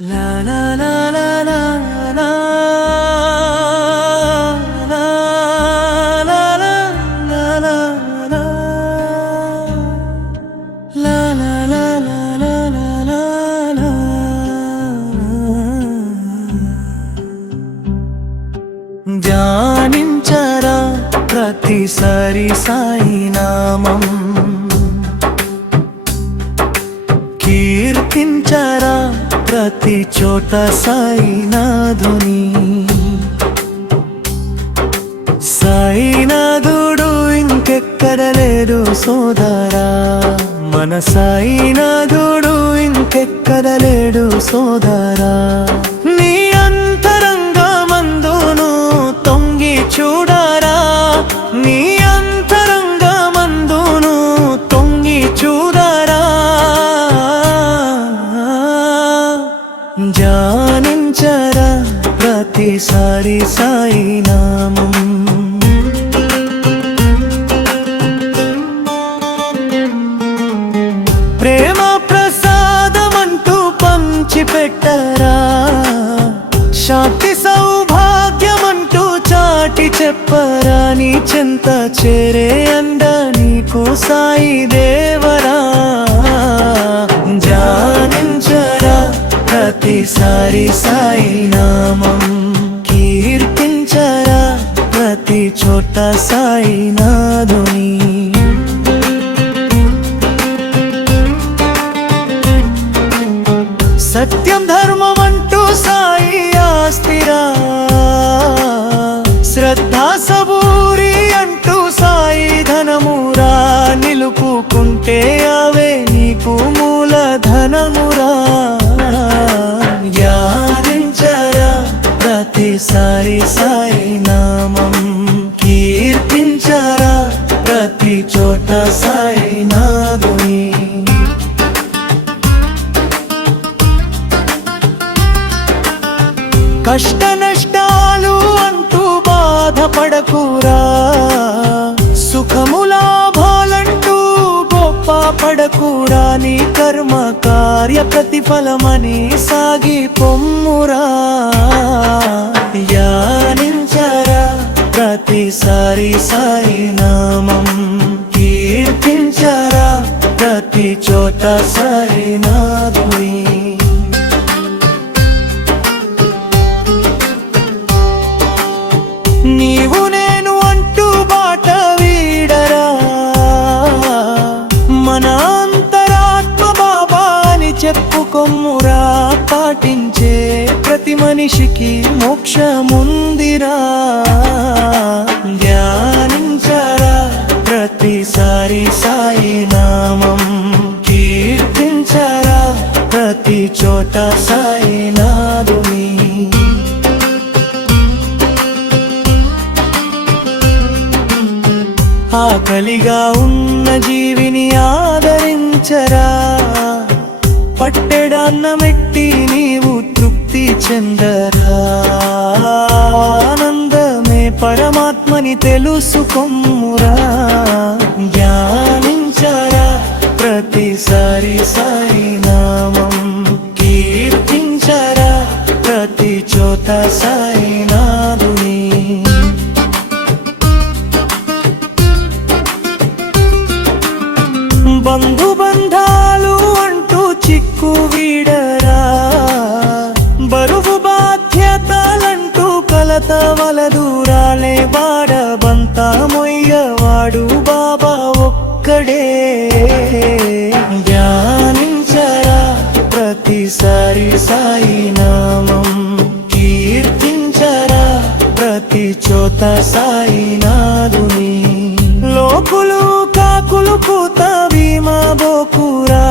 La la la la la la la la la la la la la la. ధ్యానించరా ప్రతిసారి సాయి నామం, కీర్తించరా ప్రతి చోట సాయినాథుని. సాయినాథుడు ఇంకెక్కడ లేడు సోదరా, మన సాయినాథుడు ఇంకెక్కడ లేడు సోదరా. నీ అంతరంగమందును తొంగి చూడరా, నీ అంతరంగమందును తొంగి చూడరా. ధ్యానించరా ప్రతిసారి సాయి నామం. ప్రేమ ప్రసాదమంటూ పంచిపెట్టరా, శాంతి సౌభాగ్యమంటూ చాటి చెప్పరా. నీ చెంత చేరే అండ నీకు సాయి దేవరా. ధ్యానించరా ప్రతిసారి సాయి నామం, కీర్తించరా ప్రతి చోట సాయినాథుని. సత్యం ధర్మం అంటూ సాయి ఆస్తిరా, శ్రద్ధా సబూరి అంటూ సాయి ధనమురా. నిలుపుకుంటే అవే నీకు మూలధనమురా. ధ్యానించరా ప్రతిసారి సాయి నామం, కీర్తించరా ప్రతి చోట సాయినాథుని. కష్ట నష్టాలు అంటూ బాధపడకురా, సుఖము లాభాలంటూ గొప్ప పడకురా. నీ కర్మ కార్య ప్రతిఫలమని సాగి పొమ్మురా. ధ్యానించరా ప్రతిసారి సాయి నామం, కీర్తించరా ప్రతి చోట సాయినాథుని. నీవు నేను అంటూ బాట వీడరా, మన అంతరాత్మ బాబా అని చెప్పుకొమ్మురా. పాటించే ప్రతి మనిషికి మోక్షముందిరా. ధ్యానించరా ప్రతిసారి సాయి నామం, కీర్తించరా ప్రతి చోట సాయినాథుని. ఆకలిగా ఉన్న జీవిని ఆదరించరా, పట్టెడన్నమెట్టి నీవు తృప్తి చెందరా. ఆనందమే పరమాత్మని తెలుసుకొమ్మురా. ధ్యానించరా ప్రతిసారి సాయి నామం, కీర్తించరా ప్రతి చోట సాయినాథుని. బంధు బంధాలు అంటూ చిక్కు వీడరా, బరువు బాధ్యతలంటూ కలత వలదూరాలే. బాడబంతా మొయ్యవాడు బాబా ఒక్కడే. ధ్యానించరా ప్రతిసారి సాయి నామం, కీర్తించరా ప్రతి చోట సాయినాథుని. లోకులు కాకులు కూత భీమా బోకురా,